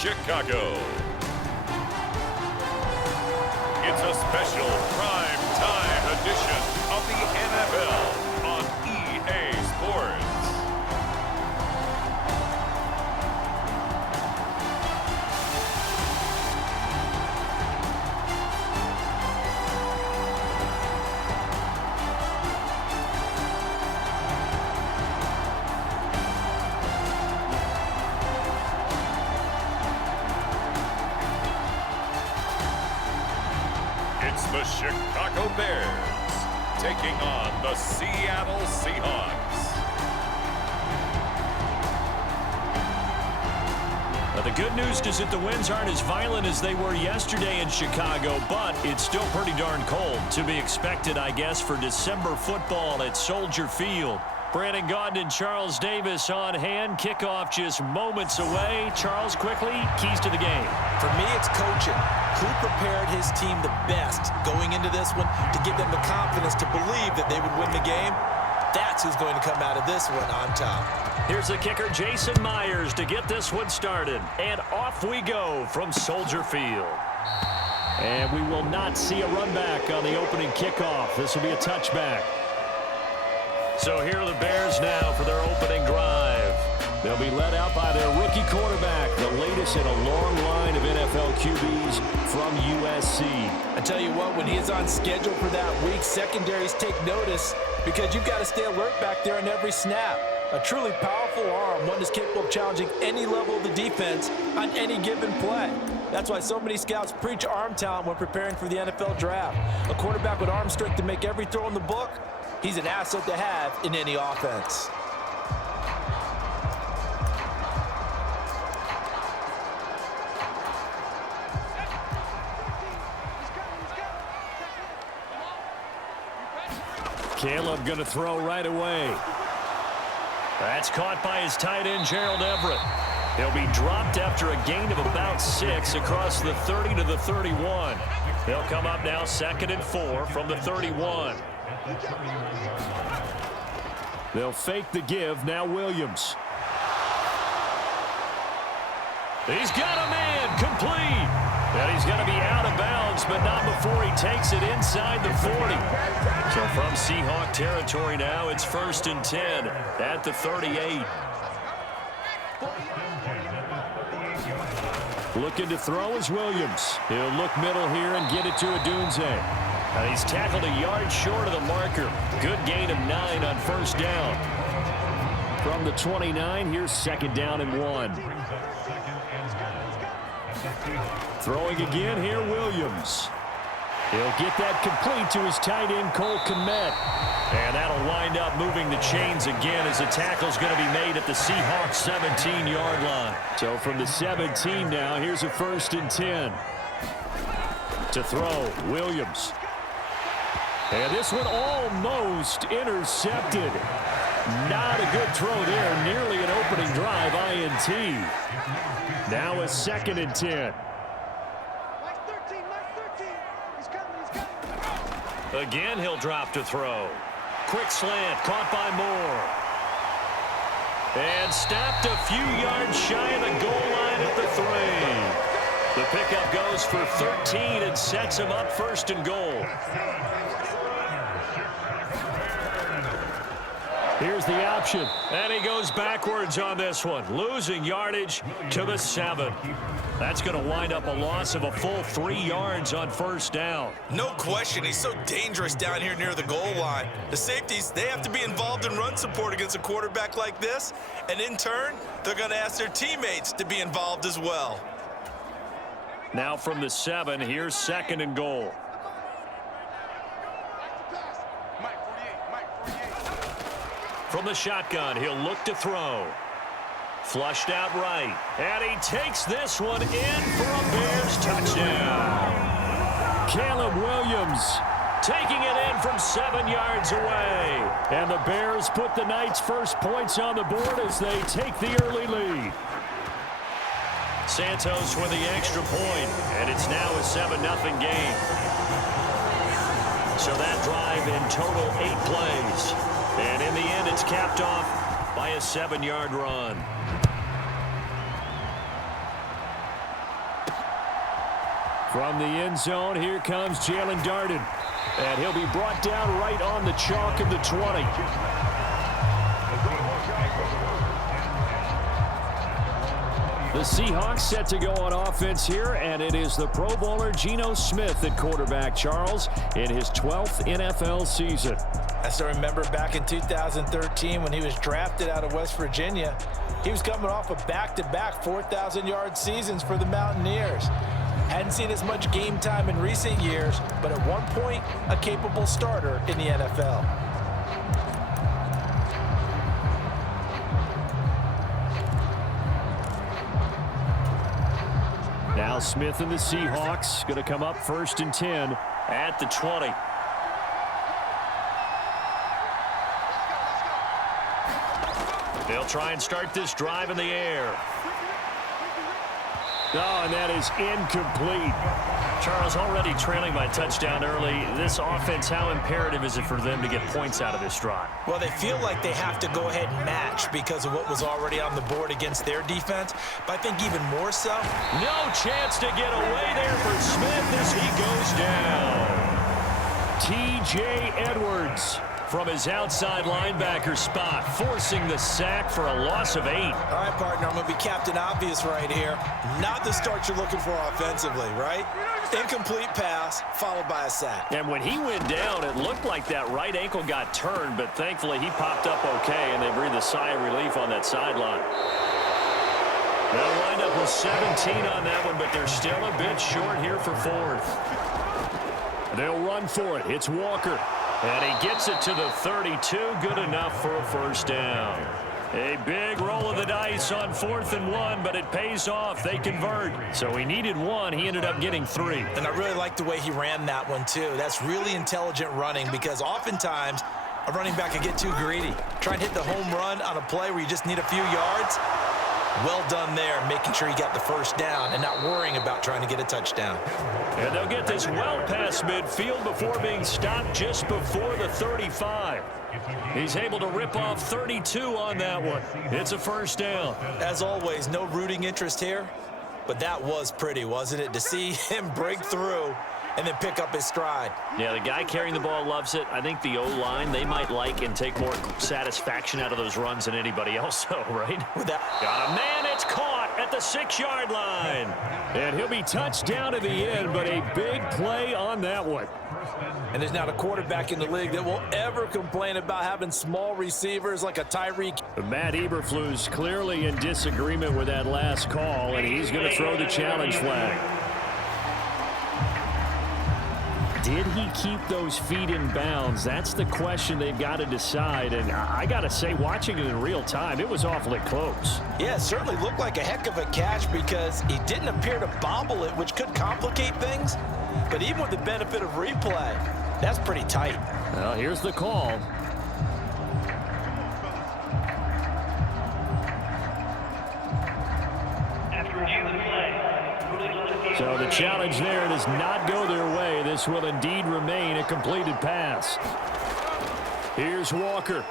Chicago. It's a special prime time edition of the NFL on EA Sports. It's the Chicago Bears taking on the Seattle Seahawks. Now, the good news is that the winds aren't as violent as they were yesterday in Chicago, but it's still pretty darn cold. To be expected, I guess, for December football at Soldier Field. Brandon Gaudin and Charles Davis on hand. Kickoff just moments away. Charles, quickly, keys to the game. For me, it's coaching. Who prepared his team the best going into this one to give them the confidence to believe that they would win the game? That's who's going to come out of this one on top. Here's the kicker, Jason Myers, to get this one started. And off we go from Soldier Field. And we will not see a run back on the opening kickoff. This will be a touchback. So here are the Bears now for their opening drive. They'll be led out by their rookie quarterback, the latest in a long line of NFL QBs from USC. I tell you what, when he is on schedule for that week, secondaries take notice because you've got to stay alert back there on every snap. A truly powerful arm, one that's capable of challenging any level of the defense on any given play. That's why so many scouts preach arm talent when preparing for the NFL draft. A quarterback with arm strength to make every throw in the book, he's an asset to have in any offense. Caleb going to throw right away. That's caught by his tight end, Gerald Everett. He'll be dropped after a gain of about 6 across the 30 to the 31. They'll come up now 2nd and 4 from the 31. They'll fake the give. Now Williams. He's got a man complete. And he's going to be out of bounds, but not before he takes it inside the 40. So from Seahawk territory now, it's 1st and 10 at the 38. Looking to throw is Williams. He'll look middle here and get it to Odunze. And he's tackled a yard short of the marker. Good gain of 9 on 1st down. From the 29, here's 2nd down and 1. Throwing again here, Williams. He'll get that complete to his tight end, Cole Kmet. And that'll wind up moving the chains again as the tackle's going to be made at the Seahawks 17-yard line. So from the 17 now, here's a 1st and 10. To throw, Williams. And this one almost intercepted. Not a good throw there. Nearly an opening drive, INT. Now a 2nd and 10. Again, he'll drop to throw. Quick slant, caught by Moore. And stopped a few yards shy of the goal line at the 3. The pickup goes for 13 and sets him up 1st and goal. Here's the option, and he goes backwards on this one, losing yardage to the 7. That's going to wind up a loss of a full 3 yards on 1st down. No question, he's so dangerous down here near the goal line. The safeties, they have to be involved in run support against a quarterback like this, and in turn, they're going to ask their teammates to be involved as well. Now from the 7, here's 2nd and goal. From the shotgun, he'll look to throw. Flushed out right. And he takes this one in for a Bears touchdown. Caleb Williams taking it in from 7 yards away. And the Bears put the night's first points on the board as they take the early lead. Santos with the extra point, and it's now a 7-0 game. So that drive in total 8 plays. And in the end, it's capped off by a 7-yard run. From the end zone, here comes Jalen Darden. And he'll be brought down right on the chalk of the 20. The Seahawks set to go on offense here, and it is the Pro Bowler Geno Smith at quarterback, Charles, in his 12th NFL season. I still remember back in 2013 when he was drafted out of West Virginia. He was coming off of back-to-back 4,000-yard seasons for the Mountaineers. Hadn't seen as much game time in recent years, but at one point, a capable starter in the NFL. Now Smith and the Seahawks going to come up 1st and 10 at the 20. They'll try and start this drive in the air. Oh, and that is incomplete. Charles, already trailing by touchdown early. This offense, how imperative is it for them to get points out of this drive? Well, they feel like they have to go ahead and match because of what was already on the board against their defense. But I think even more so. No chance to get away there for Smith as he goes down. T.J. Edwards from his outside linebacker spot, forcing the sack for a loss of 8. All right, partner, I'm going to be Captain Obvious right here. Not the start you're looking for offensively, right? Incomplete pass, followed by a sack. And when he went down, it looked like that right ankle got turned, but thankfully he popped up okay, and they breathed a sigh of relief on that sideline. They'll wind up with 17 on that one, but they're still a bit short here for 4th. They'll run for it. It's Walker. And he gets it to the 32. Good enough for a 1st down. A big roll of the dice on 4th and 1, but it pays off. They convert. So he needed 1. He ended up getting 3. And I really like the way he ran that one, too. That's really intelligent running because oftentimes a running back can get too greedy. Try and hit the home run on a play where you just need a few yards. Well done there, making sure he got the 1st down and not worrying about trying to get a touchdown. And they'll get this well past midfield before being stopped just before the 35. He's able to rip off 32 on that one. It's a 1st down. As always, no rooting interest here, but that was pretty, wasn't it? To see him break through and then pick up his stride. Yeah, the guy carrying the ball loves it. I think the O-line, they might like and take more satisfaction out of those runs than anybody else, though, right? Got a man, it's caught at the 6-yard line. And he'll be touched down at the end, but a big play on that one. And there's not a quarterback in the league that will ever complain about having small receivers like a Tyreek. Matt Eberflus clearly in disagreement with that last call, and he's going to throw the challenge flag. Did he keep those feet in bounds? That's the question they've got to decide. And I got to say, watching it in real time, it was awfully close. Yeah, it certainly looked like a heck of a catch because he didn't appear to bobble it, which could complicate things. But even with the benefit of replay, that's pretty tight. Well, here's the call. So the challenge there does not go their way. This will indeed remain a completed pass. Here's Walker.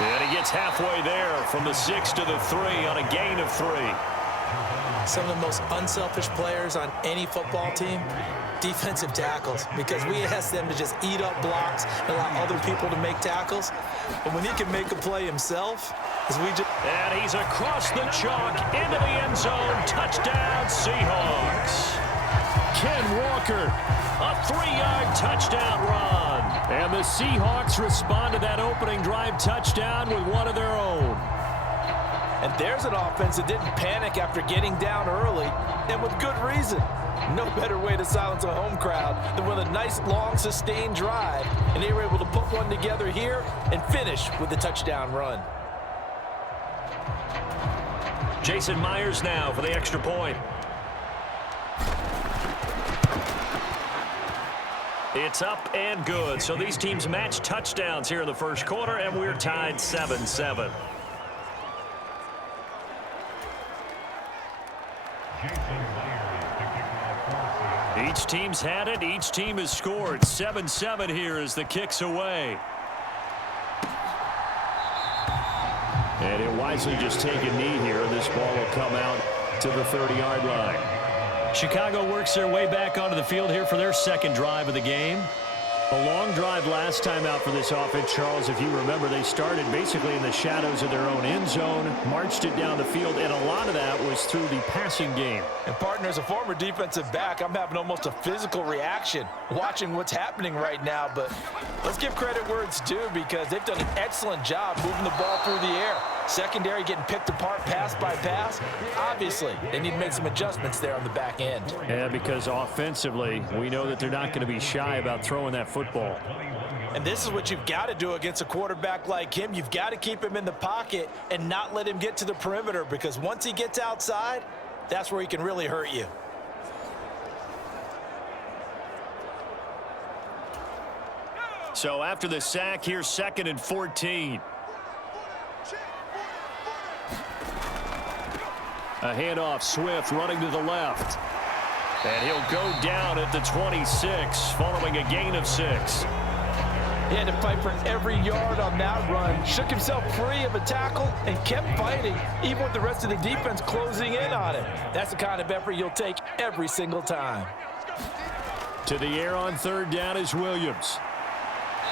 And he gets halfway there from the 6 to the 3 on a gain of 3. Some of the most unselfish players on any football team, defensive tackles, because we ask them to just eat up blocks and allow other people to make tackles. But when he can make a play himself, and he's across the chalk into the end zone. Touchdown, Seahawks. Ken Walker, a 3-yard touchdown run. And the Seahawks respond to that opening drive touchdown with one of their own. And there's an offense that didn't panic after getting down early, and with good reason. No better way to silence a home crowd than with a nice, long, sustained drive. And they were able to put one together here and finish with the touchdown run. Jason Myers now for the extra point. It's up and good. So these teams match touchdowns here in the first quarter, and we're tied 7-7. Each team's had it. Each team has scored. 7-7 here as the kick's away. And he'll wisely just take a knee here. This ball will come out to the 30-yard line. Chicago works their way back onto the field here for their second drive of the game. A long drive last time out for this offense, Charles. If you remember, they started basically in the shadows of their own end zone, marched it down the field, and a lot of that was through the passing game. And, partner, as a former defensive back, I'm having almost a physical reaction watching what's happening right now. But let's give credit where it's due, because they've done an excellent job moving the ball through the air. Secondary getting picked apart pass by pass. Obviously, they need to make some adjustments there on the back end. Yeah, because offensively, we know that they're not going to be shy about throwing that football. And this is what you've got to do against a quarterback like him. You've got to keep him in the pocket and not let him get to the perimeter, because once he gets outside, that's where he can really hurt you. So after the sack, here's 2nd and 14. A handoff, Swift running to the left. And he'll go down at the 26, following a gain of 6. He had to fight for every yard on that run. Shook himself free of a tackle and kept fighting, even with the rest of the defense closing in on him. That's the kind of effort you'll take every single time. To the air on 3rd down is Williams.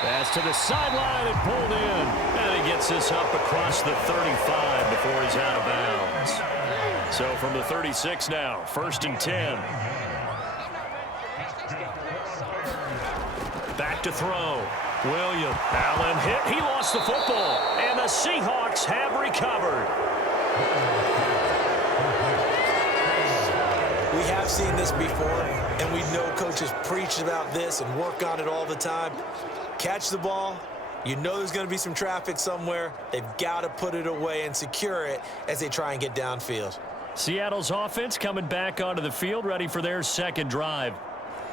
Pass to the sideline and pulled in. And he gets this up across the 35 before he's out of bounds. So from the 36 now, 1st and 10. Back to throw. Williams. Allen hit. He lost the football. And the Seahawks have recovered. We have seen this before, and we know coaches preach about this and work on it all the time. Catch the ball. You know there's going to be some traffic somewhere. They've got to put it away and secure it as they try and get downfield. Seattle's offense coming back onto the field, ready for their second drive.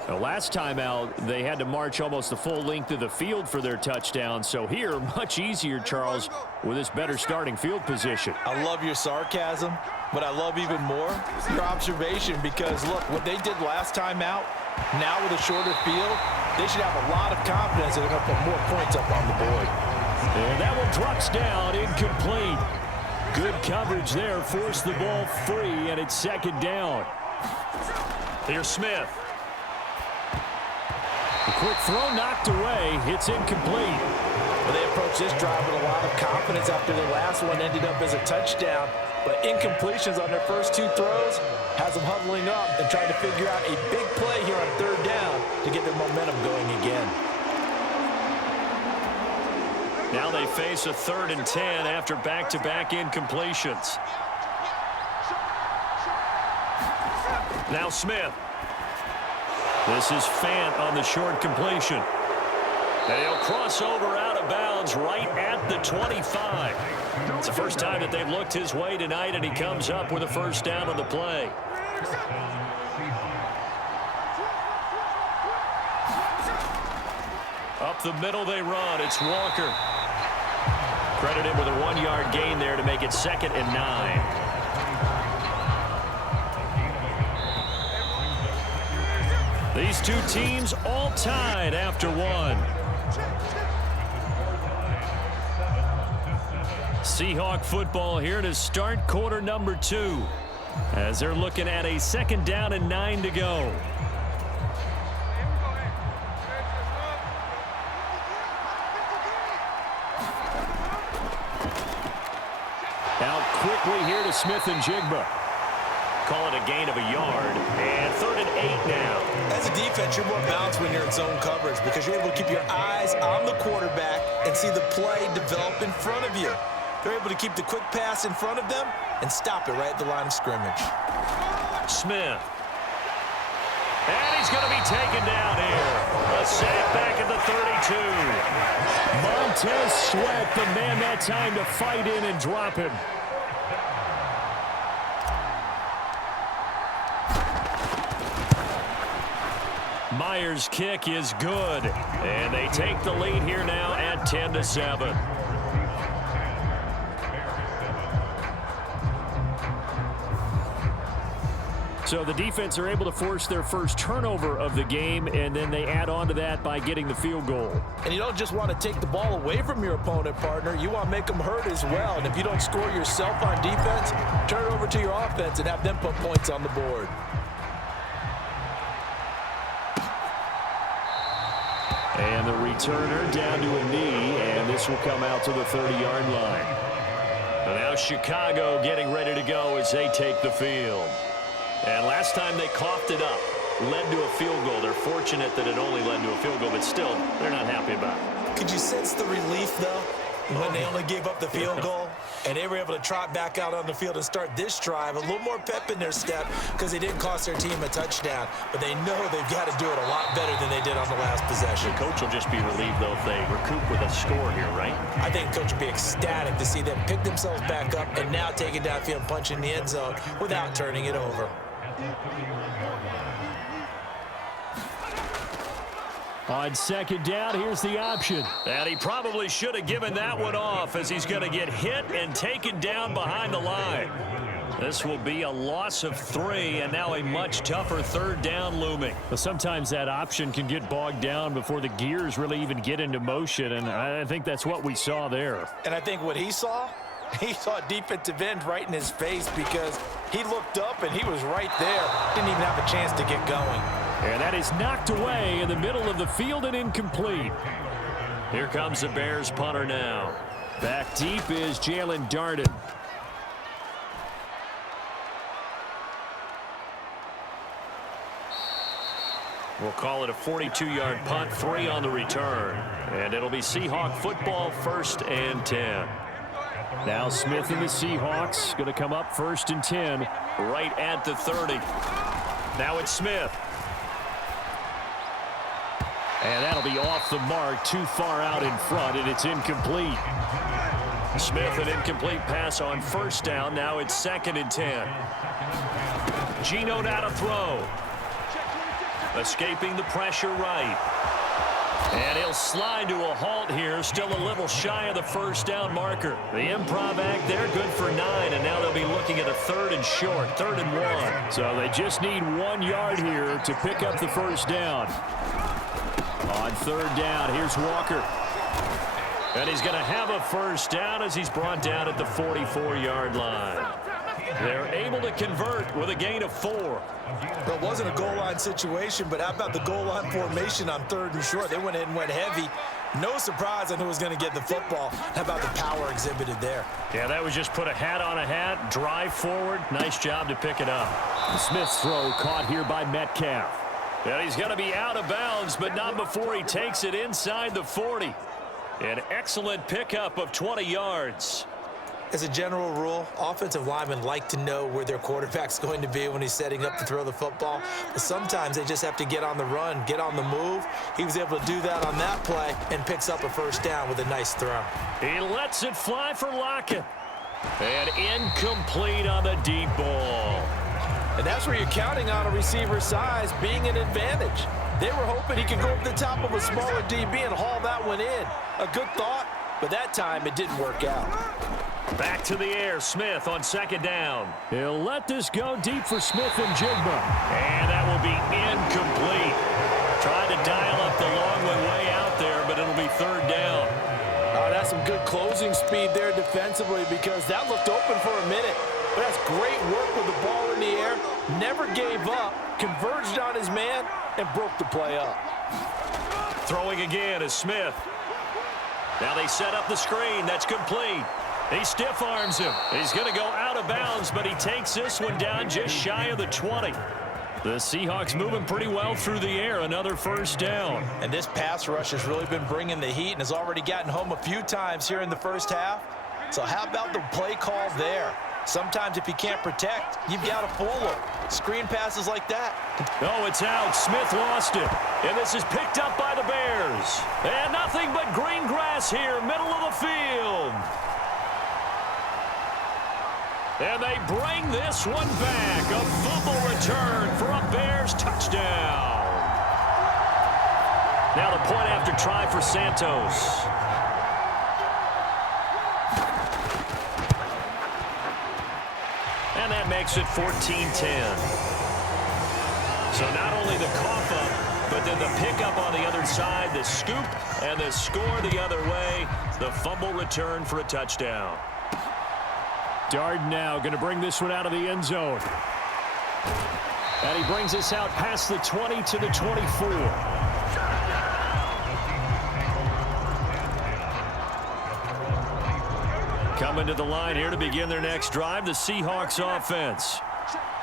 The last time out, they had to march almost the full length of the field for their touchdown. So here, much easier, Charles, with this better starting field position. I love your sarcasm, but I love even more your observation, because, look, what they did last time out, now with a shorter field, they should have a lot of confidence that they're going to put more points up on the board. And that one drops down, incomplete. Good coverage there, forced the ball free, and it's 2nd down. Here's Smith. A quick throw knocked away. It's incomplete. Well, they approached this drive with a lot of confidence after their last one ended up as a touchdown. But incompletions on their first 2 throws has them huddling up and trying to figure out a big play here on 3rd down to get their momentum going again. Now they face a 3rd and 10 after back-to-back incompletions. Now Smith. This is Fant on the short completion. And he'll cross over out of bounds right at the 25. It's the first time that they've looked his way tonight, and he comes up with a 1st down on the play. Up the middle they run. It's Walker. Credit him with a 1-yard gain there to make it 2nd and 9. These two teams all tied after 1. Seahawk football here to start quarter number 2, as they're looking at a 2nd down and 9 to go. Out quickly here to Smith and Jigba. Call it a gain of a yard, and 3rd and 8 now. As a defense, you're more balanced when you're in zone coverage, because you're able to keep your eyes on the quarterback and see the play develop in front of you. They're able to keep the quick pass in front of them and stop it right at the line of scrimmage. Smith. And he's going to be taken down here. A sack back at the 32. Montez Sweat, the man that time to fight in and drop him. Myers' kick is good, and they take the lead here now at 10-7. So the defense are able to force their first turnover of the game, and then they add on to that by getting the field goal. And you don't just want to take the ball away from your opponent, partner. You want to make them hurt as well. And if you don't score yourself on defense, turn it over to your offense and have them put points on the board. And the returner down to a knee, and this will come out to the 30-yard line. And now Chicago getting ready to go as they take the field. And last time they coughed it up, led to a field goal. They're fortunate that it only led to a field goal, but still, they're not happy about it. Could you sense the relief, though, when they only gave up the field goal? And they were able to trot back out on the field and start this drive. A little more pep in their step because they didn't cost their team a touchdown. But they know they've got to do it a lot better than they did on the last possession. The coach will just be relieved, though, if they recoup with a score here, right? I think the coach will be ecstatic to see them pick themselves back up and now take it downfield and punch in the end zone without turning it over. On second down, here's the option. And he probably should have given that one off as he's going to get hit and taken down behind the line. This will be a loss of 3, and now a much tougher third down looming. Well, sometimes that option can get bogged down before the gears really even get into motion, and I think that's what we saw there. And I think what he saw a defensive end right in his face because he looked up and he was right there. Didn't even have a chance to get going. And that is knocked away in the middle of the field and incomplete. Here comes the Bears punter now. Back deep is Jalen Darden. We'll call it a 42-yard punt, 3 on the return. And it'll be Seahawk football, 1st and 10. Now Smith and the Seahawks going to come up 1st and 10 right at the 30. Now it's Smith. And that'll be off the mark, too far out in front, and it's incomplete. Smith, an incomplete pass on 1st down. Now it's 2nd and 10. Geno now to throw. Escaping the pressure right. And he'll slide to a halt here, still a little shy of the 1st down marker. The improv act there, good for 9, and now they'll be looking at a 3rd and short, 3rd and 1. So they just need 1 yard here to pick up the 1st down. On 3rd down, here's Walker. And he's going to have a 1st down as he's brought down at the 44-yard line. They're able to convert with a gain of 4. It wasn't a goal line situation, but how about the goal line formation on 3rd and short? They went in and went heavy. No surprise on who was going to get the football. How about the power exhibited there? Yeah, that was just put a hat on a hat, drive forward. Nice job to pick it up. Smith's throw caught here by Metcalf. And he's going to be out of bounds, but not before he takes it inside the 40. An excellent pickup of 20 yards. As a general rule, offensive linemen like to know where their quarterback's going to be when he's setting up to throw the football. But sometimes they just have to get on the run, get on the move. He was able to do that on that play and picks up a 1st down with a nice throw. He lets it fly for Lockett. And incomplete on the deep ball. And that's where you're counting on a receiver's size being an advantage. They were hoping he could go up the top of a smaller DB and haul that one in. A good thought, but that time it didn't work out. Back to the air, Smith on 2nd down. He'll let this go deep for Smith and Jigba. And that will be incomplete. Trying to dial up the long way out there, but it'll be 3rd down. Oh, that's some good closing speed there defensively because that looked open for a minute. But that's great work with the ball in the air. Never gave up, converged on his man, and broke the play up. Throwing again is Smith. Now they set up the screen. That's complete. He stiff arms him. He's going to go out of bounds, but he takes this one down just shy of the 20. The Seahawks moving pretty well through the air. Another 1st down. And this pass rush has really been bringing the heat and has already gotten home a few times here in the 1st half. So how about the play call there? Sometimes if you can't protect, you've got to fool them. Screen passes like that. Oh, it's out. Smith lost it. And this is picked up by the Bears. And nothing but green grass here, middle of the field. And they bring this one back. A fumble return for a Bears touchdown. Now the point after try for Santos. And that makes it 14-10. So not only the cough up, but then the pickup on the other side, the scoop, and the score the other way. The fumble return for a touchdown. Darden now going to bring this one out of the end zone. And he brings us out past the 20 to the 24. Coming to the line here to begin their next drive, the Seahawks offense.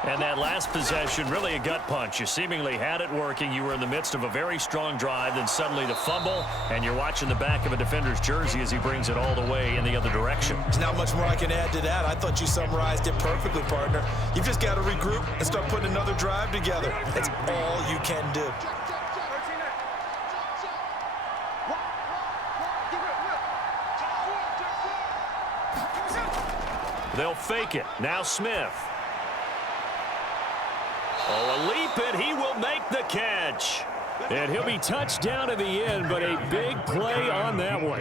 And that last possession, really a gut punch. You seemingly had it working. You were in the midst of a very strong drive, then suddenly the fumble, and you're watching the back of a defender's jersey as he brings it all the way in the other direction. There's not much more I can add to that. I thought you summarized it perfectly, partner. You've just got to regroup and start putting another drive together. That's all you can do. They'll fake it. Now Smith. Oh, a leap, and he will make the catch. And he'll be touched down to the end, but a big play on that one.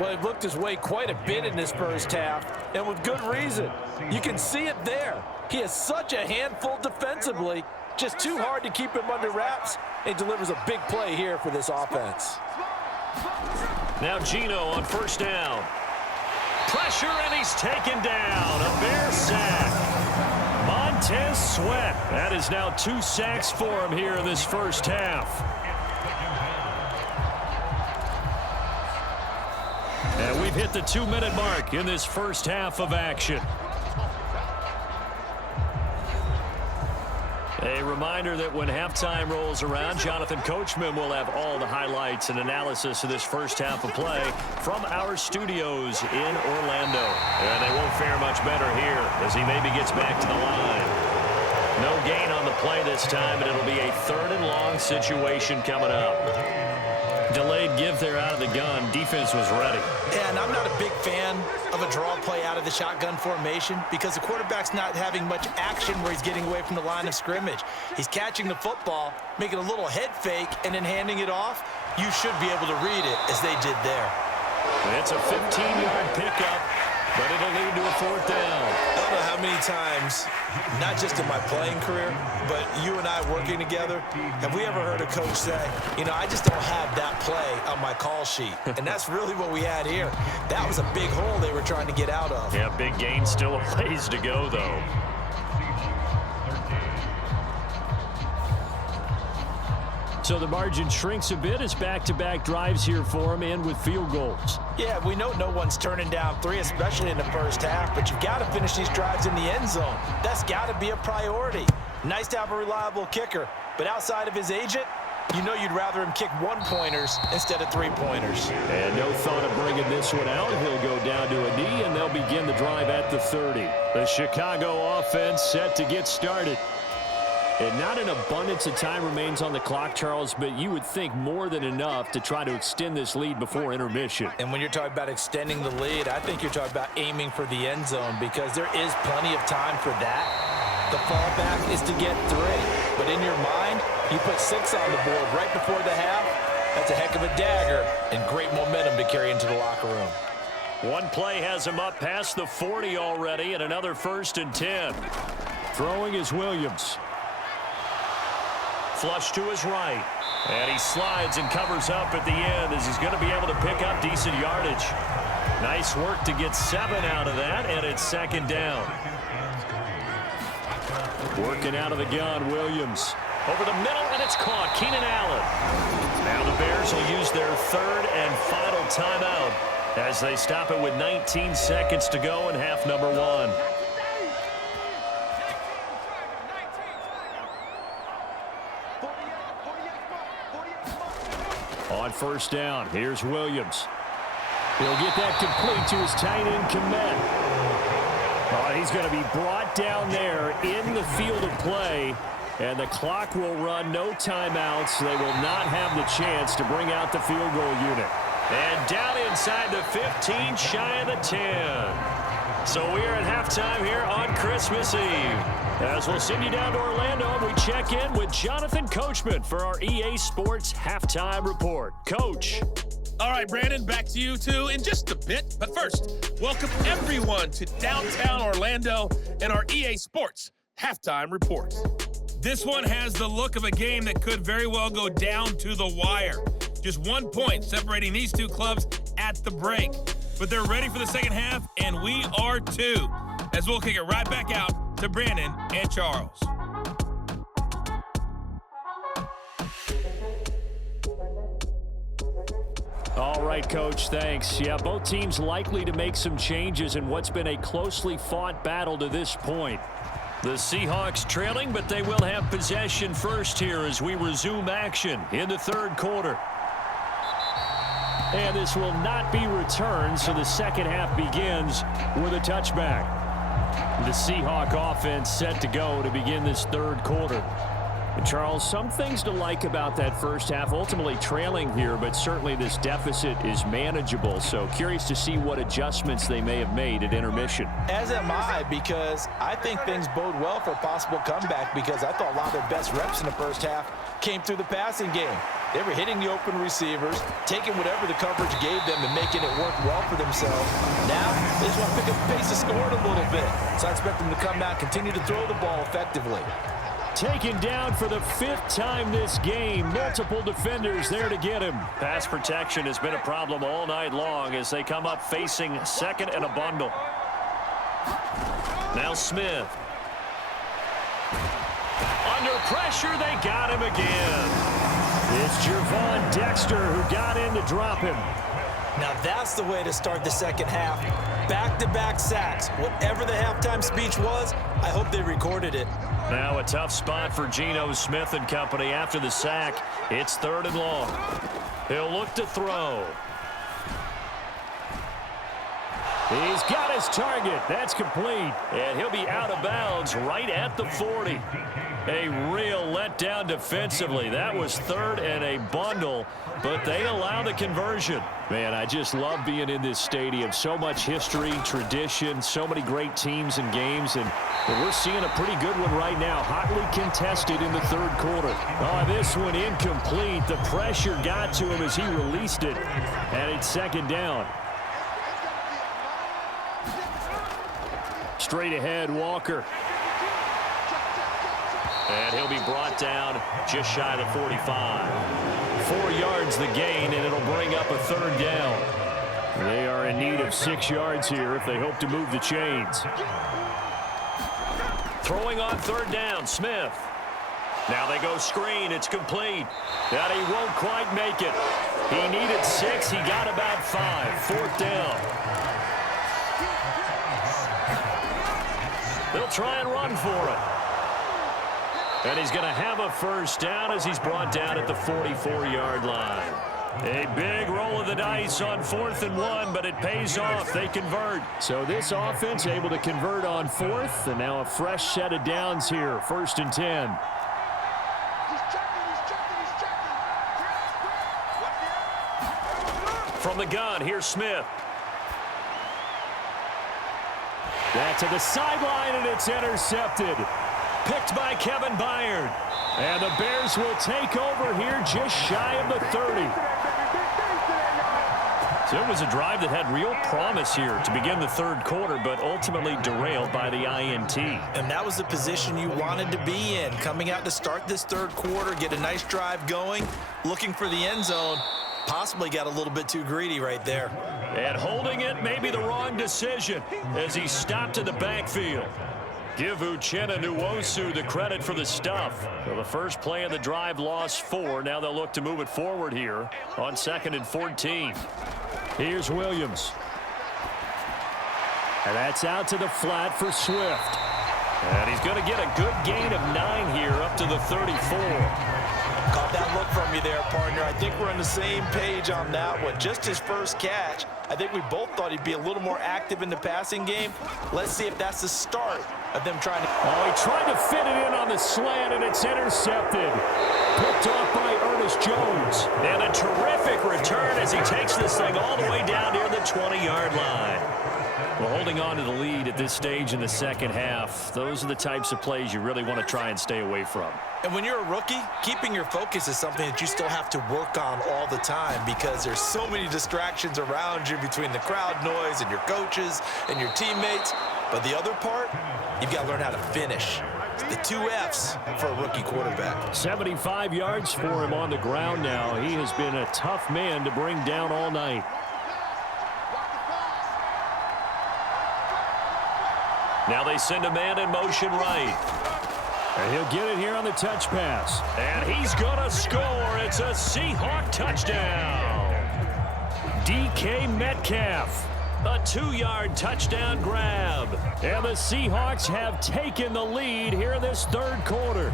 Well, he looked his way quite a bit in this first half, and with good reason. You can see it there. He is such a handful defensively, just too hard to keep him under wraps. He delivers a big play here for this offense. Now Gino on first down. Pressure, and he's taken down. A Bear sack. Montez Sweat. That is now 2 sacks for him here in this first half. And we've hit the 2-minute mark in this first half of action. A reminder that when halftime rolls around, Jonathan Coachman will have all the highlights and analysis of this first half of play from our studios in Orlando. And they won't fare much better here as he maybe gets back to the line. No gain on the play this time, but it'll be a 3rd and long situation coming up. Delayed give there out of the gun. Defense was ready. Yeah, and I'm not a big fan of a draw play out of the shotgun formation because the quarterback's not having much action where he's getting away from the line of scrimmage. He's catching the football, making a little head fake, and then handing it off. You should be able to read it as they did there. It's a 15-yard pickup, but it'll lead to a 4th down. I don't know how many times, not just in my playing career, but you and I working together, have we ever heard a coach say, you know, I just don't have that play on my call sheet. And that's really what we had here. That was a big hole they were trying to get out of. Yeah, big gain, still a ways to go, though. So the margin shrinks a bit as back-to-back drives here for him, and with field goals. Yeah, we know no one's turning down 3, especially in the first half, but you've got to finish these drives in the end zone. That's got to be a priority. Nice to have a reliable kicker, but outside of his agent, you know you'd rather him kick 1-pointers instead of 3-pointers. And no thought of bringing this one out. He'll go down to a knee, and they'll begin the drive at the 30. The Chicago offense set to get started. And not an abundance of time remains on the clock, Charles, but you would think more than enough to try to extend this lead before intermission. And when you're talking about extending the lead, I think you're talking about aiming for the end zone because there is plenty of time for that. The fallback is to get 3, but in your mind, you put 6 on the board right before the half. That's a heck of a dagger and great momentum to carry into the locker room. One play has him up past the 40 already, and another 1st and 10. Throwing is Williams. Flush to his right. And he slides and covers up at the end as he's going to be able to pick up decent yardage. Nice work to get 7 out of that, and it's 2nd down. Working out of the gun, Williams. Over the middle, and it's caught. Keenan Allen. Now the Bears will use their 3rd and final timeout as they stop it with 19 seconds to go in half number 1. On first down, here's Williams. He'll get that complete to his tight end, Kmet. Oh, he's going to be brought down there in the field of play, and the clock will run. No timeouts. They will not have the chance to bring out the field goal unit. And down inside the 15, shy of the 10. So we are at halftime here on Christmas Eve. As we'll send you down to Orlando, and we check in with Jonathan Coachman for our EA Sports Halftime Report. Coach. All right, Brandon, back to you two in just a bit. But first, welcome everyone to downtown Orlando and our EA Sports Halftime Report. This one has the look of a game that could very well go down to the wire. Just 1 point separating these two clubs at the break. But they're ready for the second half, and we are too. As we'll kick it right back out to Brandon and Charles. All right, Coach, thanks. Yeah, both teams likely to make some changes in what's been a closely fought battle to this point. The Seahawks trailing, but they will have possession first here as we resume action in the third quarter. And this will not be returned, so the second half begins with a touchback. The Seahawk offense set to go to begin this third quarter. And Charles, some things to like about that first half, ultimately trailing here, but certainly this deficit is manageable. So curious to see what adjustments they may have made at intermission. As am I, because I think things bode well for a possible comeback, because I thought a lot of their best reps in the first half came through the passing game. They were hitting the open receivers, taking whatever the coverage gave them and making it work well for themselves. Now, they just want to pick up the pace of scoring a little bit. So I expect them to come out, continue to throw the ball effectively. Taken down for the 5th time this game. Multiple defenders there to get him. Pass protection has been a problem all night long as they come up facing second and a bundle. Now Smith. Under pressure, they got him again. It's Gervon Dexter who got in to drop him. Now that's the way to start the second half. Back-to-back sacks. Whatever the halftime speech was, I hope they recorded it. Now a tough spot for Geno Smith and company after the sack. It's 3rd and long. He'll look to throw. He's got his target. That's complete. And he'll be out of bounds right at the 40. A real letdown defensively. That was 3rd and a bundle, but they allow the conversion. Man, I just love being in this stadium. So much history, tradition, so many great teams and games, and we're seeing a pretty good one right now. Hotly contested in the third quarter. Oh, this one incomplete. The pressure got to him as he released it, and it's 2nd down. Straight ahead, Walker. And he'll be brought down just shy of the 45. 4 yards the gain, and it'll bring up a 3rd down. They are in need of 6 yards here if they hope to move the chains. Throwing on 3rd down, Smith. Now they go screen. It's complete. That he won't quite make it. He needed 6. He got about 5. 4th down. They'll try and run for it. And he's going to have a 1st down as he's brought down at the 44-yard line. A big roll of the dice on 4th and 1, but it pays off. They convert. So this offense able to convert on 4th, and now a fresh set of downs here. 1st and 10. From the gun, here's Smith. That to the sideline, and it's intercepted. Picked by Kevin Byard. And the Bears will take over here just shy of the 30. So it was a drive that had real promise here to begin the third quarter, but ultimately derailed by the INT. And that was the position you wanted to be in. Coming out to start this third quarter, get a nice drive going, looking for the end zone. Possibly got a little bit too greedy right there. And holding it may be the wrong decision as he stopped in the backfield. Give Uchenna Nwosu the credit for the stuff. Well, the first play of the drive lost 4. Now they'll look to move it forward here on 2nd and 14. Here's Williams. And that's out to the flat for Swift. And he's going to get a good gain of 9 here up to the 34. Caught that look from you there, partner. I think we're on the same page on that one. Just his first catch. I think we both thought he'd be a little more active in the passing game. Let's see if that's the start of them trying to... Oh, he tried to fit it in on the slant, and it's intercepted. Picked off by Ernest Jones. And a terrific return as he takes this thing all the way down near the 20-yard line. Well, holding on to the lead at this stage in the second half, those are the types of plays you really want to try and stay away from. And when you're a rookie, keeping your focus is something that you still have to work on all the time because there's so many distractions around you between the crowd noise and your coaches and your teammates. But the other part, you've got to learn how to finish. It's the 2 F's for a rookie quarterback. 75 yards for him on the ground now. He has been a tough man to bring down all night. Now they send a man in motion right. And he'll get it here on the touch pass. And he's going to score. It's a Seahawk touchdown. DK Metcalf. A 2-yard touchdown grab. And the Seahawks have taken the lead here in this third quarter.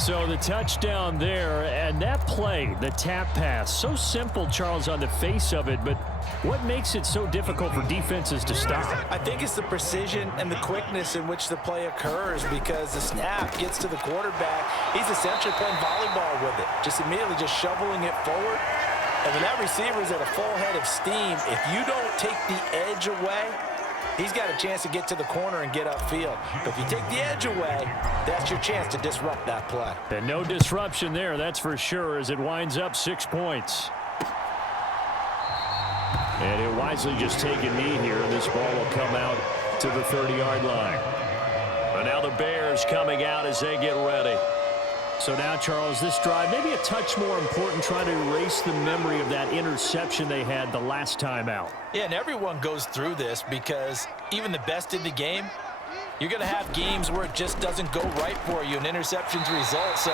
So the touchdown there, and that play, the tap pass, so simple, Charles, on the face of it, but what makes it so difficult for defenses to stop? I think it's the precision and the quickness in which the play occurs, because the snap gets to the quarterback. He's essentially playing volleyball with it, just immediately just shoveling it forward. And when that receiver's at a full head of steam, if you don't take the edge away, he's got a chance to get to the corner and get upfield. But if you take the edge away, that's your chance to disrupt that play. And no disruption there, that's for sure, as it winds up 6 points. And he'll wisely just take a knee here, and this ball will come out to the 30-yard line. And now the Bears coming out as they get ready. So now, Charles, this drive, maybe a touch more important, trying to erase the memory of that interception they had the last time out. Yeah, and everyone goes through this, because even the best in the game, you're going to have games where it just doesn't go right for you, and interceptions result. So,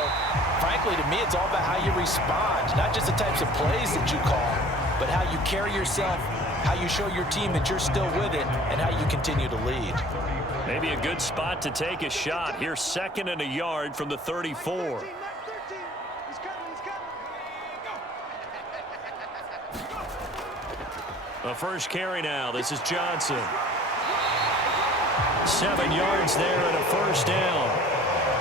frankly, to me, it's all about how you respond, not just the types of plays that you call, but how you carry yourself, how you show your team that you're still with it, and how you continue to lead. Maybe a good spot to take a shot. Here, 2nd and a yard from the 34. A first carry now. This is Johnson. 7 yards there and a first down.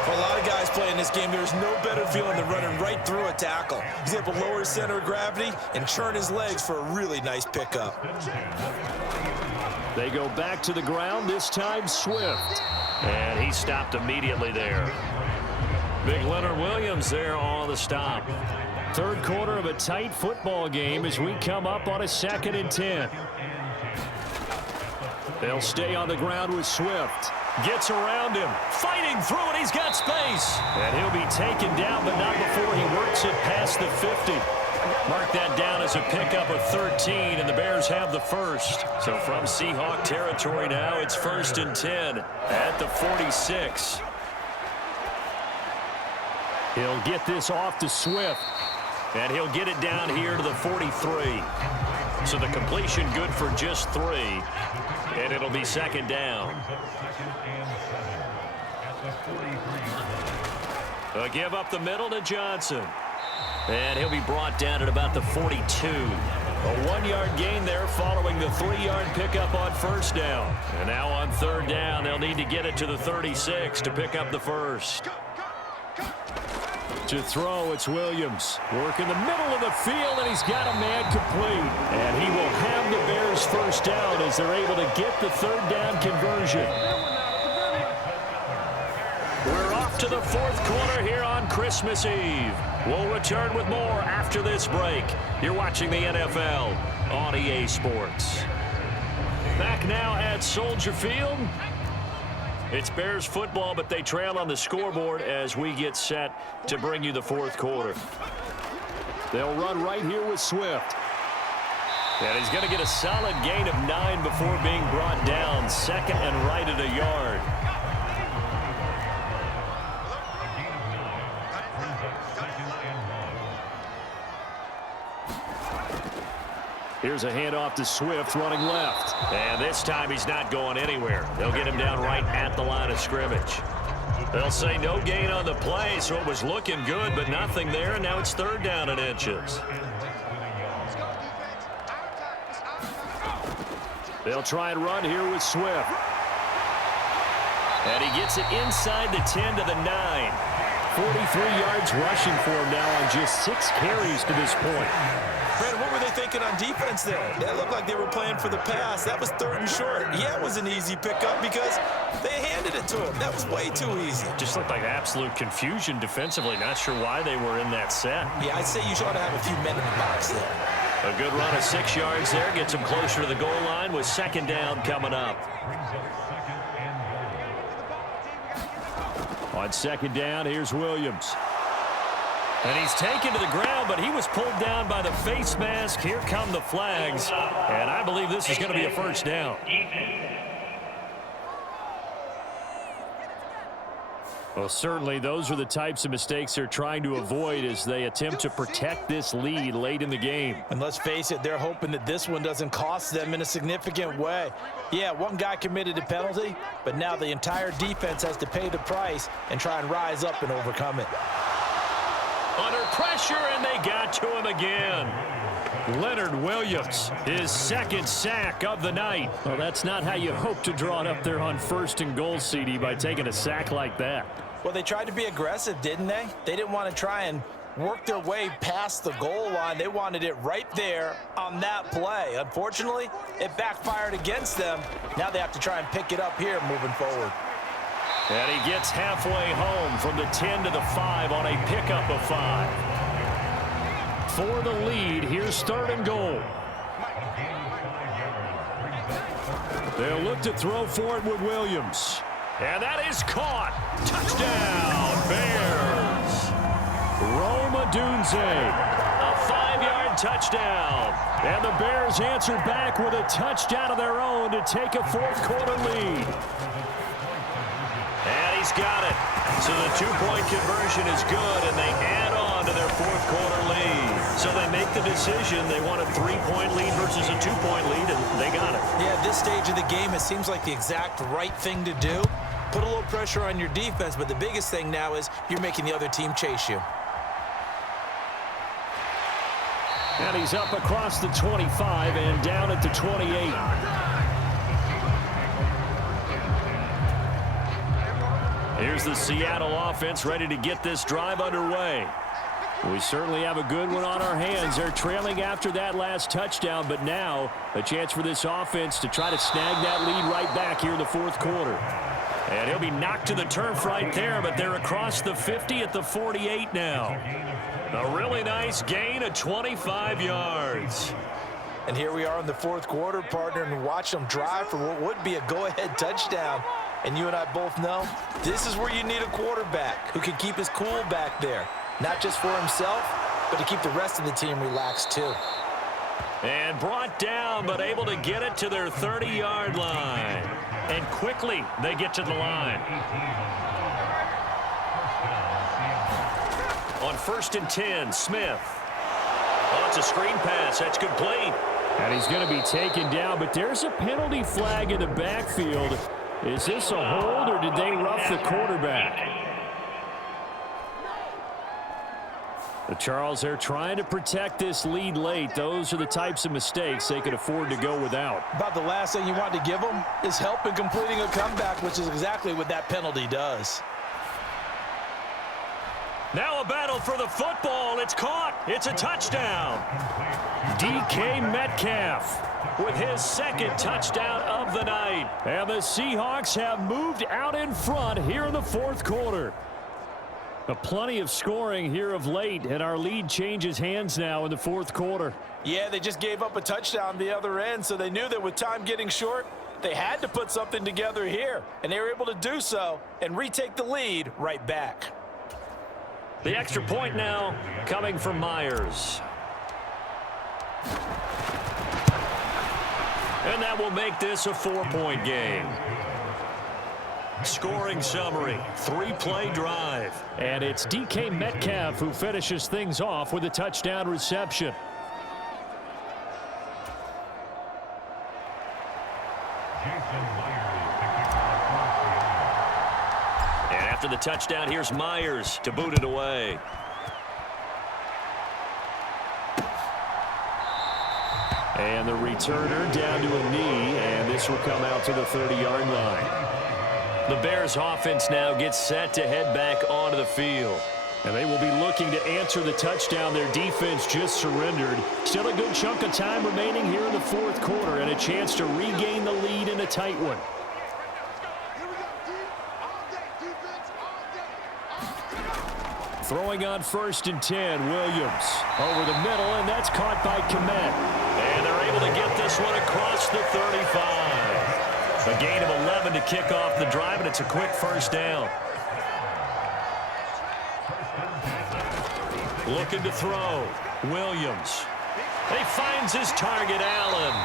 For a lot of guys playing this game, there's no better feeling than running right through a tackle. He's able to lower his center of gravity and churn his legs for a really nice pickup. They go back to the ground, this time Swift. And he stopped immediately there. Big Leonard Williams there on the stop. Third quarter of a tight football game as we come up on a 2nd and 10. They'll stay on the ground with Swift. Gets around him, fighting through it, he's got space. And he'll be taken down, but not before he works it past the 50. Mark that down as a pickup of 13, and the Bears have the first. So from Seahawk territory now, it's 1st and 10 at the 46. He'll get this off to Swift, and he'll get it down here to the 43. So the completion good for just 3, and it'll be 2nd down. A give up the middle to Johnson. And he'll be brought down at about the 42. A 1-yard gain there following the 3-yard pickup on first down. And now on 3rd down, they'll need to get it to the 36 to pick up the first. To throw, it's Williams. Work in the middle of the field, and he's got a man complete. And he will have the Bears first down as they're able to get the 3rd down conversion. We're off to the 4th quarter here on Christmas Eve. We'll return with more after this break. You're watching the NFL on EA Sports. Back now at Soldier Field. It's Bears football, but they trail on the scoreboard as we get set to bring you the 4th quarter. They'll run right here with Swift. And he's going to get a solid gain of 9 before being brought down. 2nd and right at a yard. Here's a handoff to Swift running left. And this time he's not going anywhere. They'll get him down right at the line of scrimmage. They'll say no gain on the play, so it was looking good, but nothing there, and now it's 3rd down and inches. They'll try and run here with Swift. And he gets it inside the 10 to the 9. 43 yards rushing for him now on just 6 carries to this point. Brandon, what were they thinking on defense there? That looked like they were playing for the pass. That was 3rd and short. Yeah, it was an easy pickup because they handed it to him. That was way too easy. Just looked like absolute confusion defensively. Not sure why they were in that set. Yeah, I'd say you ought to have a few men in the box there. A good run of 6 yards there. Gets him closer to the goal line with 2nd down coming up. On 2nd down, here's Williams. And he's taken to the ground, but he was pulled down by the face mask. Here come the flags. And I believe this is going to be a first down. Well, certainly those are the types of mistakes they're trying to avoid as they attempt to protect this lead late in the game. And let's face it, they're hoping that this one doesn't cost them in a significant way. Yeah, one guy committed a penalty, but now the entire defense has to pay the price and try and rise up and overcome it. Under pressure, and they got to him again. Leonard Williams, his second sack of the night. Well, that's not how you hope to draw it up there on 1st and goal, CD, by taking a sack like that. Well, they tried to be aggressive, didn't they? They didn't want to try and work their way past the goal line. They wanted it right there on that play. Unfortunately, it backfired against them. Now they have to try and pick it up here moving forward. And he gets halfway home from the 10 to the 5 on a pickup of 5. For the lead, here's 3rd and goal. They'll look to throw for it with Williams. And that is caught. Touchdown, Bears. Rome Odunze, a 5-yard touchdown. And the Bears answer back with a touchdown of their own to take a 4th quarter lead. And he's got it. So the 2-point conversion is good, and they add on to their 4th quarter lead. So they make the decision. They want a 3-point lead versus a 2-point lead, and they got it. Yeah, at this stage of the game, it seems like the exact right thing to do. Put a little pressure on your defense, but the biggest thing now is you're making the other team chase you. And he's up across the 25 and down at the 28. Here's the Seattle offense ready to get this drive underway. We certainly have a good one on our hands. They're trailing after that last touchdown, but now a chance for this offense to try to snag that lead right back here in the 4th quarter. And he'll be knocked to the turf right there, but they're across the 50 at the 48 now. A really nice gain of 25 yards. And here we are in the 4th quarter, partner, and watch them drive for what would be a go-ahead touchdown. And you and I both know this is where you need a quarterback who can keep his cool back there. Not just for himself, but to keep the rest of the team relaxed too. And brought down, but able to get it to their 30-yard line. And quickly, they get to the line. On 1st and 10, Smith. Oh, it's a screen pass. That's complete. And he's going to be taken down, but there's a penalty flag in the backfield. Is this a hold, or did they rough the quarterback? Charles, they're trying to protect this lead late. Those are the types of mistakes they could afford to go without. About the last thing you want to give them is help in completing a comeback, which is exactly what that penalty does. Now a battle for the football. It's caught. It's a touchdown. DK Metcalf with his 2nd touchdown of the night. And the Seahawks have moved out in front here in the 4th quarter. Plenty of scoring here of late, and our lead changes hands now in the 4th quarter. Yeah, they just gave up a touchdown the other end, so they knew that with time getting short, they had to put something together here, and they were able to do so and retake the lead right back. The extra point now coming from Myers. And that will make this a 4-point game. Scoring summary, 3-play drive. And it's DK Metcalf who finishes things off with a touchdown reception. And after the touchdown, here's Myers to boot it away. And the returner down to a knee, and this will come out to the 30-yard line. The Bears offense now gets set to head back onto the field. And they will be looking to answer the touchdown their defense just surrendered. Still a good chunk of time remaining here in the 4th quarter and a chance to regain the lead in a tight one. Throwing on 1st and 10, Williams over the middle, and that's caught by Kmet. And they're able to get this one across the 35. A gain of 11 to kick off the drive, and it's a quick 1st down. Looking to throw. Williams. He finds his target, Allen.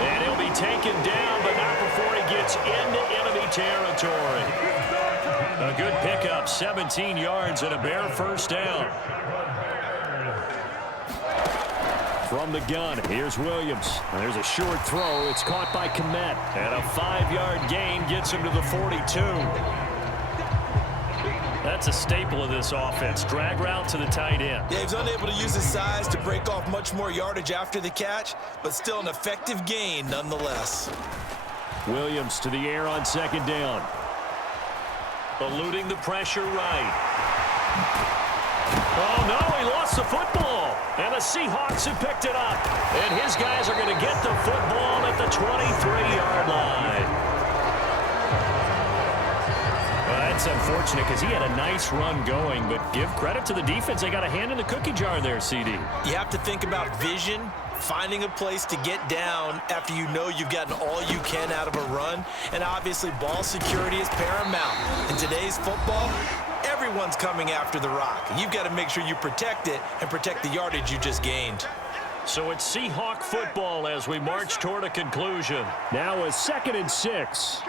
And he'll be taken down, but not before he gets into enemy territory. A good pickup, 17 yards and a Bear first down. From the gun, here's Williams. There's a short throw. It's caught by Kmet. And a 5-yard gain gets him to the 42. That's a staple of this offense. Drag route to the tight end. Yeah, he's unable to use his size to break off much more yardage after the catch, but still an effective gain nonetheless. Williams to the air on second down. Eluding the pressure right. Oh, no, he lost the football. And the Seahawks have picked it up. And his guys are going to get the football at the 23-yard line. Well, that's unfortunate because he had a nice run going, but give credit to the defense. They got a hand in the cookie jar there, CD. You have to think about vision, finding a place to get down after you know you've gotten all you can out of a run. And obviously, ball security is paramount. In today's football, everyone's coming after the rock. You've got to make sure you protect it and protect the yardage you just gained. So it's Seahawk football as we march toward a conclusion. Now a 2nd and 6.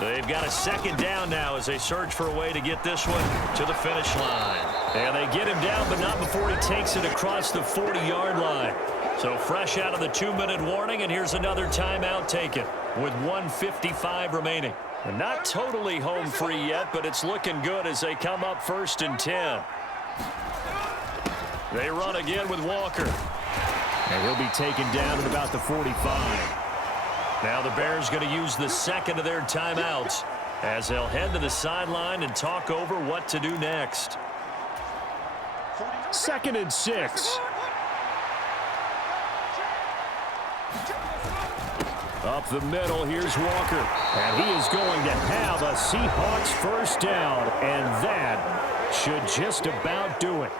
They've got a second down now as they search for a way to get this one to the finish line. And they get him down, but not before he takes it across the 40-yard line. So fresh out of the 2-minute warning, and here's another timeout taken with 1:55 remaining. And not totally home free yet, but it's looking good as they come up 1st and 10. They run again with Walker. And he'll be taken down at about the 45. Now the Bears going to use the second of their timeouts as they'll head to the sideline and talk over what to do next. 2nd and 6. Up the middle, here's Walker. And he is going to have a Seahawks first down, and that should just about do it.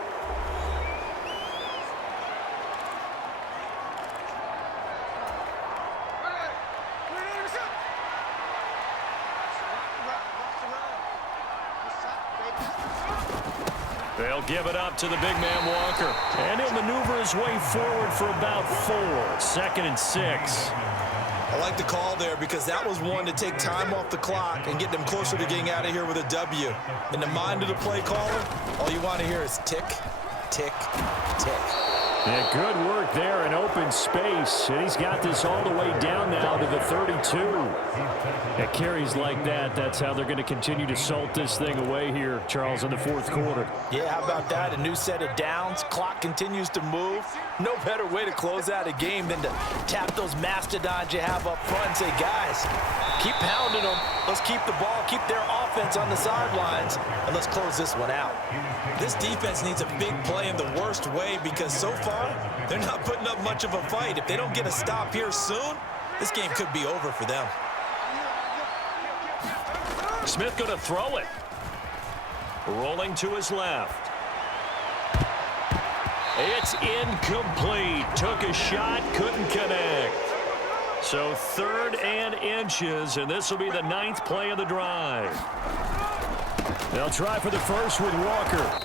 They'll give it up to the big man Walker. And he'll maneuver his way forward for about 4. 2nd and 6. I like the call there because that was one to take time off the clock and get them closer to getting out of here with a W. In the mind of the play caller, all you want to hear is tick, tick, tick. Yeah, good work there in open space. And he's got this all the way down now to the 32. At carries like that, that's how they're going to continue to salt this thing away here, Charles, in the 4th quarter. Yeah, how about that? A new set of downs. Clock continues to move. No better way to close out a game than to tap those mastodons you have up front and say, guys, keep pounding them. Let's keep the ball, keep their offense on the sidelines, and let's close this one out. This defense needs a big play in the worst way because so far, they're not putting up much of a fight. If they don't get a stop here soon, this game could be over for them. Smith going to throw it. Rolling to his left. It's incomplete. Took a shot, couldn't connect. So 3rd and inches, and this will be the 9th play of the drive. They'll try for the first with Walker.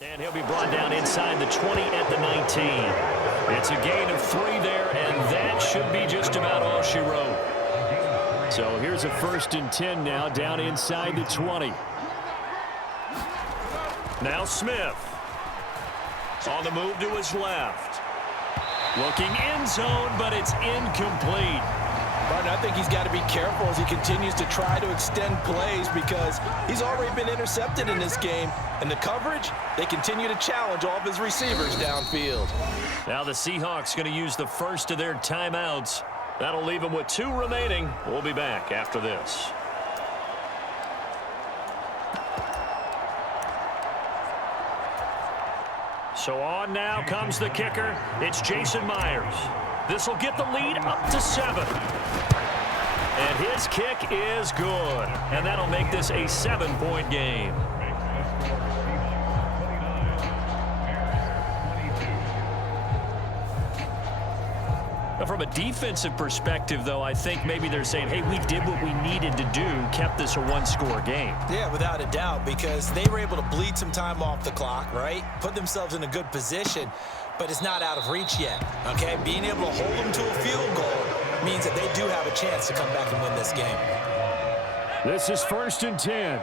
And he'll be brought down inside the 20 at the 19. It's a gain of 3 there, and that should be just about all she wrote. So here's a 1st and 10 now, down inside the 20. Now Smith. On the move to his left. Looking end zone, but it's incomplete. Martin, I think he's got to be careful as he continues to try to extend plays because he's already been intercepted in this game. And the coverage, they continue to challenge all of his receivers downfield. Now the Seahawks going to use the first of their timeouts. That'll leave them with 2 remaining. We'll be back after this. So on now comes the kicker. It's Jason Myers. This will get the lead up to 7. And his kick is good. And that'll make this a 7-point game. From a defensive perspective, though, I think maybe they're saying, hey, we did what we needed to do, kept this a 1-score game. Yeah, without a doubt, because they were able to bleed some time off the clock, right? Put themselves in a good position. but it's not out of reach yet, okay? Being able to hold them to a field goal means that they do have a chance to come back and win this game. This is 1st and 10.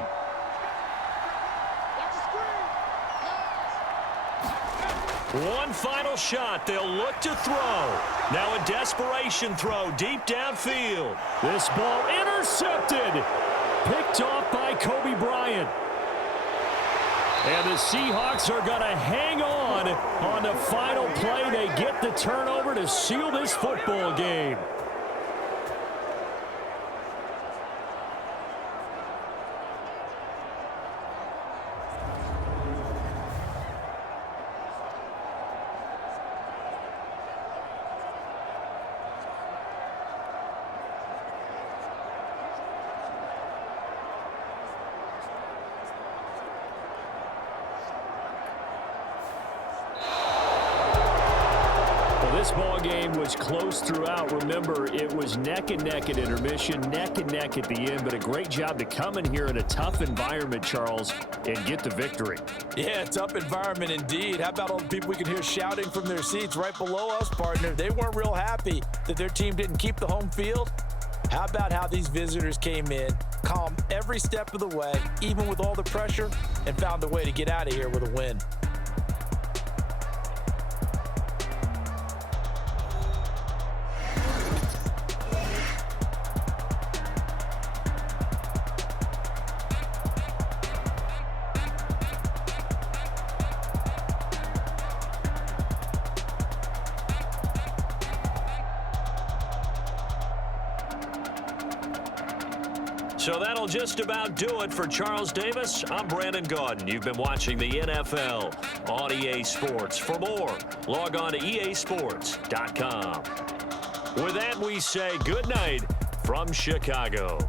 One final shot. They'll look to throw. Now a desperation throw deep downfield. This ball intercepted. Picked off by Kobe Bryant. And the Seahawks are going to hang on the final play. They get the turnover to seal this football game. This ball game was close throughout. Remember, it was neck and neck at intermission, neck and neck at the end, but a great job to come in here in a tough environment, Charles, and get the victory. Yeah, tough environment indeed. How about all the people we can hear shouting from their seats right below us, partner? They weren't real happy that their team didn't keep the home field. How about how these visitors came in, calm every step of the way, even with all the pressure, and found a way to get out of here with a win. So that'll just about do it for Charles Davis. I'm Brandon Gaudin. You've been watching the NFL on EA Sports. For more, log on to easports.com. With that, we say good night from Chicago.